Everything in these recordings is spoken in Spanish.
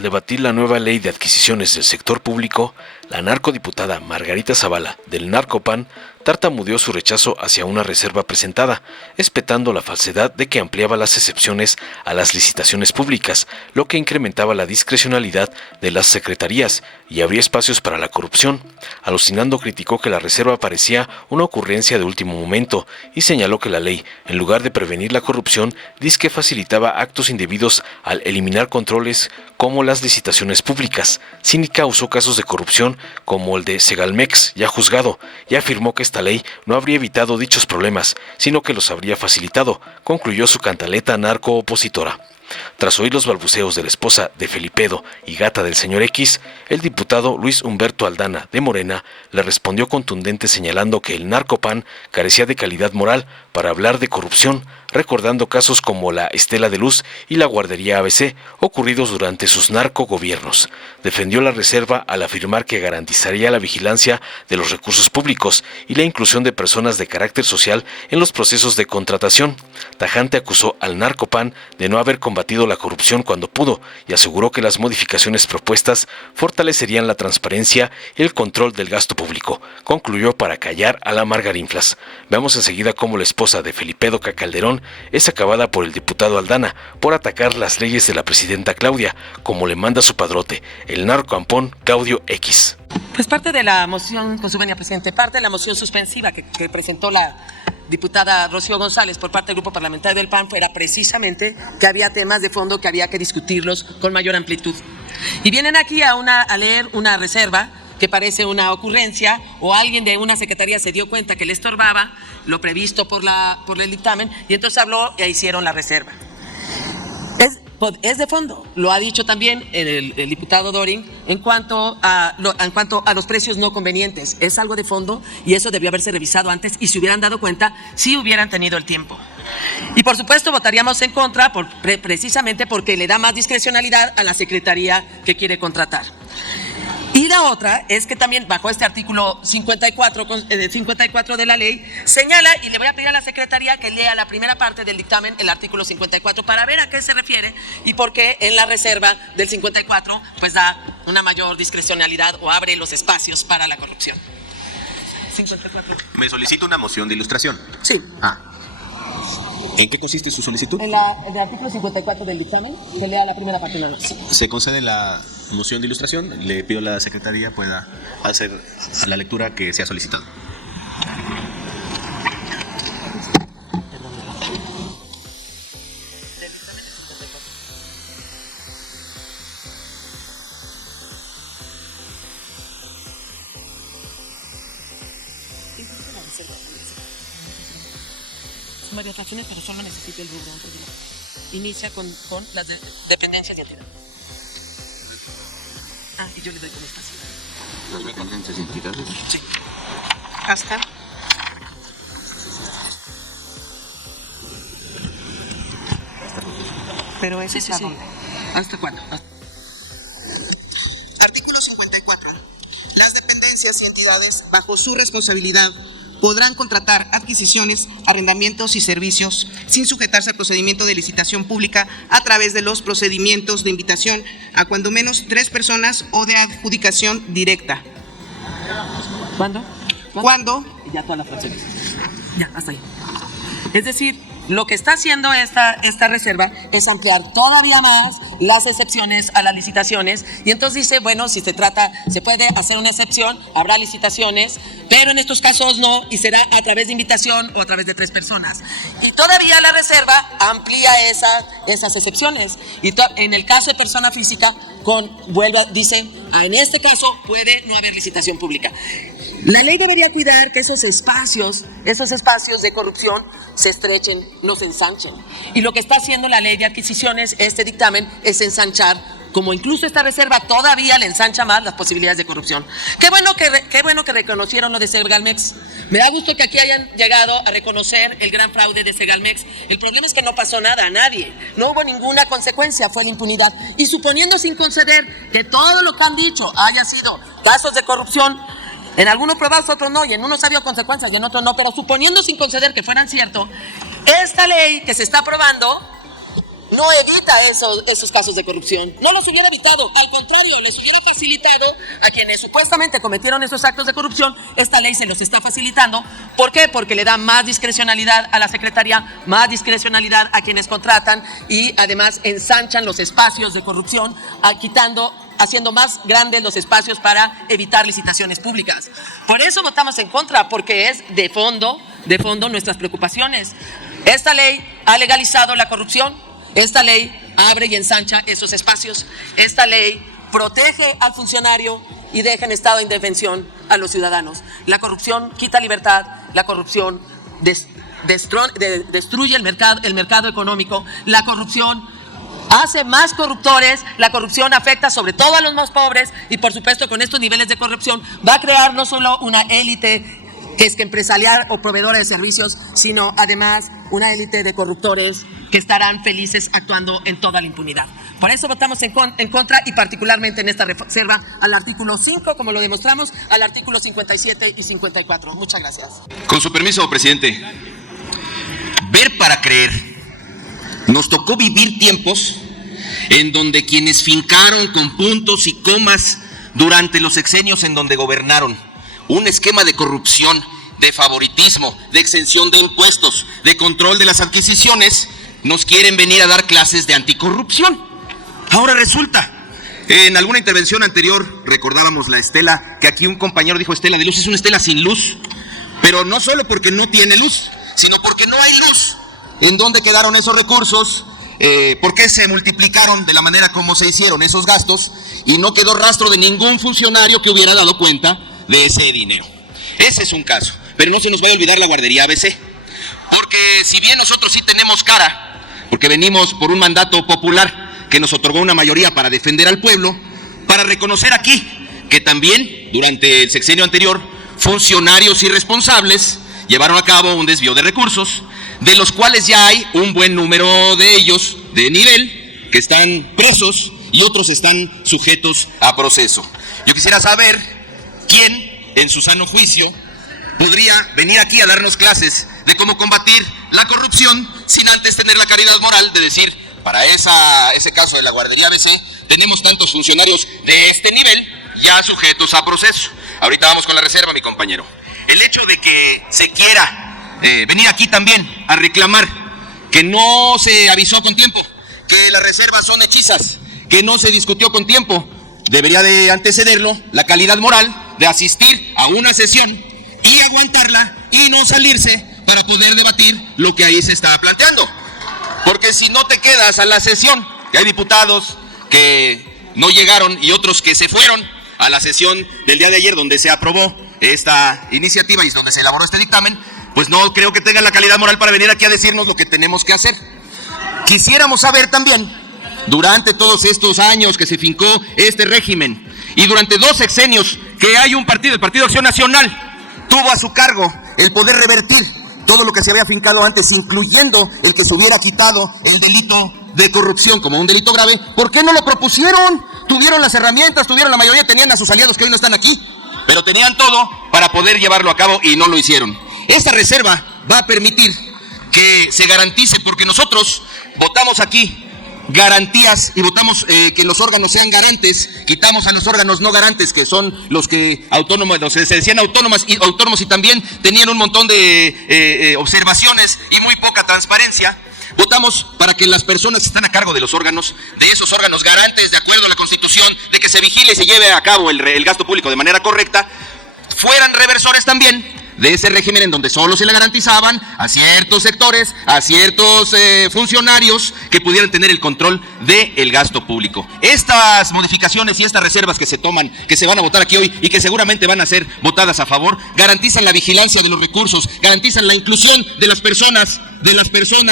al debatir la nueva ley de adquisiciones del sector público, la narcodiputada Margarita Zavala, del Narcopan, tartamudeó su rechazo hacia una reserva presentada, espetando la falsedad de que ampliaba las excepciones a las licitaciones públicas, lo que incrementaba la discrecionalidad de las secretarías y abría espacios para la corrupción. Alucinando, criticó que la reserva parecía una ocurrencia de último momento y señaló que la ley, en lugar de prevenir la corrupción, disque facilitaba actos indebidos al eliminar controles como las licitaciones públicas. Cínica usó casos de corrupción como el de Segalmex, ya juzgado, y afirmó que esta ley no habría evitado dichos problemas, sino que los habría facilitado, concluyó su cantaleta narco-opositora. Tras oír los balbuceos de la esposa de Felipedo y gata del señor X, el diputado Luis Humberto Aldana, de Morena, le respondió contundente señalando que el Narcopan carecía de calidad moral para hablar de corrupción, recordando casos como la Estela de Luz y la Guardería ABC, ocurridos durante sus narcogobiernos. Defendió la reserva al afirmar que garantizaría la vigilancia de los recursos públicos y la inclusión de personas de carácter social en los procesos de contratación. Tajante acusó al Narcopan de no haber combatido la corrupción cuando pudo y aseguró que las modificaciones propuestas fortalecerían la transparencia y el control del gasto público. Concluyó para callar a la Margarinflas. Veamos enseguida cómo la esposa de Felipedo Calderón es acabada por el diputado Aldana por atacar las leyes de la presidenta Claudia, como le manda su padrote, el narcoampón Claudio X. Pues parte de la moción, con su venia presidente, parte de la moción suspensiva que presentó la diputada Rocío González por parte del Grupo Parlamentario del PAN era precisamente que había temas de fondo que había que discutirlos con mayor amplitud. Y vienen aquí a leer una reserva que parece una ocurrencia, o alguien de una secretaría se dio cuenta que le estorbaba lo previsto por el dictamen, y entonces habló e hicieron la reserva. Es de fondo, lo ha dicho también el diputado Dorin en cuanto a los precios no convenientes. Es algo de fondo y eso debió haberse revisado antes, y se hubieran dado cuenta si hubieran tenido el tiempo. Y por supuesto votaríamos en contra precisamente porque le da más discrecionalidad a la secretaría que quiere contratar. Y la otra es que también bajo este artículo 54 de la ley señala, y le voy a pedir a la Secretaría que lea la primera parte del dictamen, el artículo 54, para ver a qué se refiere y por qué en la reserva del 54 pues da una mayor discrecionalidad o abre los espacios para la corrupción. 54. Me solicita una moción de ilustración. Sí. ¿En qué consiste su solicitud? En el artículo 54 del dictamen, que lea la primera parte de la moción. Se concede la moción de ilustración. Le pido a la Secretaría pueda hacer la lectura que se ha solicitado. Varias fracciones, pero solo necesito el rubro. Inicia con las dependencias y entidades. Y yo le doy con esta. ¿Las dependencias y entidades? Sí. Hasta. Pero ese sí. ¿Hasta cuándo? Artículo 54. Las dependencias y entidades, bajo su responsabilidad, podrán contratar adquisiciones, arrendamientos y servicios sin sujetarse al procedimiento de licitación pública a través de los procedimientos de invitación a cuando menos 3 personas o de adjudicación directa. ¿Cuándo? ¿Cuándo? Ya todas las fracciones. Ya, hasta ahí. Es decir, lo que está haciendo esta reserva es ampliar todavía más las excepciones a las licitaciones, y entonces dice, bueno, si se puede hacer una excepción, habrá licitaciones, pero en estos casos no, y será a través de invitación o a través de 3 personas. Y todavía la reserva amplía esas excepciones, y en el caso de persona física, dice, en este caso puede no haber licitación pública. La ley debería cuidar que esos espacios de corrupción se estrechen, no se ensanchen. Y lo que está haciendo la ley de adquisiciones, este dictamen, es ensanchar, como incluso esta reserva todavía le ensancha más las posibilidades de corrupción. Qué bueno que reconocieron lo de Segalmex. Me da gusto que aquí hayan llegado a reconocer el gran fraude de Segalmex. El problema es que no pasó nada a nadie. No hubo ninguna consecuencia, fue la impunidad. Y suponiendo sin conceder que todo lo que han dicho haya sido casos de corrupción, en algunos probados, otros no, y en unos ha habido consecuencias y en otros no, pero suponiendo sin conceder que fueran cierto, esta ley que se está aprobando no evita esos casos de corrupción. No los hubiera evitado, al contrario, les hubiera facilitado a quienes supuestamente cometieron esos actos de corrupción. Esta ley se los está facilitando. ¿Por qué? Porque le da más discrecionalidad a la Secretaría, más discrecionalidad a quienes contratan y además ensanchan los espacios de corrupción, haciendo más grandes los espacios para evitar licitaciones públicas. Por eso votamos en contra, porque es de fondo nuestras preocupaciones. Esta ley ha legalizado la corrupción, esta ley abre y ensancha esos espacios, esta ley protege al funcionario y deja en estado de indefensión a los ciudadanos. La corrupción quita libertad, la corrupción destruye el mercado económico, la corrupción hace más corruptores, la corrupción afecta sobre todo a los más pobres y por supuesto con estos niveles de corrupción va a crear no solo una élite que es empresarial o proveedora de servicios, sino además una élite de corruptores que estarán felices actuando en toda la impunidad. Por eso votamos en contra y particularmente en esta reserva al artículo 5, como lo demostramos, al artículo 57 y 54. Muchas gracias. Con su permiso, presidente. Ver para creer. Nos tocó vivir tiempos en donde quienes fincaron con puntos y comas durante los sexenios en donde gobernaron un esquema de corrupción, de favoritismo, de exención de impuestos, de control de las adquisiciones, nos quieren venir a dar clases de anticorrupción. Ahora resulta, en alguna intervención anterior recordábamos la estela, que aquí un compañero dijo estela de luz, es una estela sin luz, pero no solo porque no tiene luz, sino porque no hay luz. ¿En dónde quedaron esos recursos? ¿Por qué se multiplicaron de la manera como se hicieron esos gastos? Y no quedó rastro de ningún funcionario que hubiera dado cuenta de ese dinero. Ese es un caso, pero no se nos vaya a olvidar la guardería ABC, porque si bien nosotros sí tenemos cara, porque venimos por un mandato popular que nos otorgó una mayoría para defender al pueblo, para reconocer aquí que también durante el sexenio anterior funcionarios irresponsables llevaron a cabo un desvío de recursos, de los cuales ya hay un buen número de ellos de nivel que están presos y otros están sujetos a proceso. Yo quisiera saber quién, en su sano juicio, podría venir aquí a darnos clases de cómo combatir la corrupción sin antes tener la caridad moral de decir, para ese caso de la guardería ABC, tenemos tantos funcionarios de este nivel ya sujetos a proceso. Ahorita vamos con la reserva, mi compañero. El hecho de que se quiera venir aquí también a reclamar que no se avisó con tiempo, que las reservas son hechizas, que no se discutió con tiempo, debería de antecederlo la calidad moral de asistir a una sesión y aguantarla y no salirse para poder debatir lo que ahí se está planteando. Porque si no te quedas a la sesión, que hay diputados que no llegaron y otros que se fueron a la sesión del día de ayer donde se aprobó esta iniciativa y donde se elaboró este dictamen, pues no creo que tengan la calidad moral para venir aquí a decirnos lo que tenemos que hacer. Quisiéramos saber también, durante todos estos años que se fincó este régimen y durante 2 sexenios que hay un partido, el Partido Acción Nacional, tuvo a su cargo el poder revertir todo lo que se había fincado antes, incluyendo el que se hubiera quitado el delito de corrupción como un delito grave. ¿Por qué no lo propusieron? Tuvieron las herramientas, tuvieron la mayoría, tenían a sus aliados que hoy no están aquí, pero tenían todo para poder llevarlo a cabo y no lo hicieron. Esta reserva va a permitir que se garantice, porque nosotros votamos aquí garantías y votamos que los órganos sean garantes, quitamos a los órganos no garantes, que son los que autónomos, se decían autónomos y también tenían un montón de observaciones y muy poca transparencia. Votamos para que las personas que están a cargo de los órganos, de esos órganos garantes, de acuerdo a la Constitución, de que se vigile y se lleve a cabo el gasto público de manera correcta, fueran reversores también de ese régimen en donde solo se le garantizaban a ciertos sectores, a ciertos funcionarios que pudieran tener el control del gasto público. Estas modificaciones y estas reservas que se toman, que se van a votar aquí hoy y que seguramente van a ser votadas a favor, garantizan la vigilancia de los recursos, garantizan la inclusión de las personas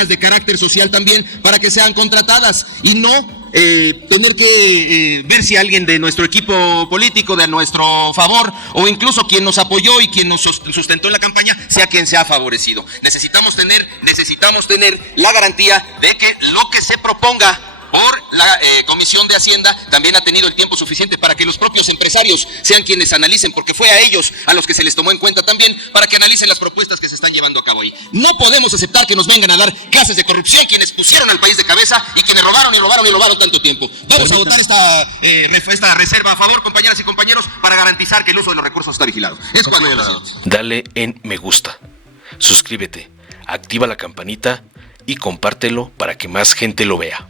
de carácter social también, para que sean contratadas y no tener que ver si alguien de nuestro equipo político, de nuestro favor, o incluso quien nos apoyó y quien nos sustentó en la campaña, sea quien sea favorecido. Necesitamos tener la garantía de que lo que se proponga por la Comisión de Hacienda, también ha tenido el tiempo suficiente para que los propios empresarios sean quienes analicen, porque fue a ellos a los que se les tomó en cuenta también para que analicen las propuestas que se están llevando a cabo ahí. No podemos aceptar que nos vengan a dar clases de corrupción quienes pusieron al país de cabeza y quienes robaron y robaron y robaron tanto tiempo. Vamos a votar esta reserva a favor, compañeras y compañeros, para garantizar que el uso de los recursos está vigilado. Es cuando Dale en me gusta, suscríbete, activa la campanita y compártelo para que más gente lo vea.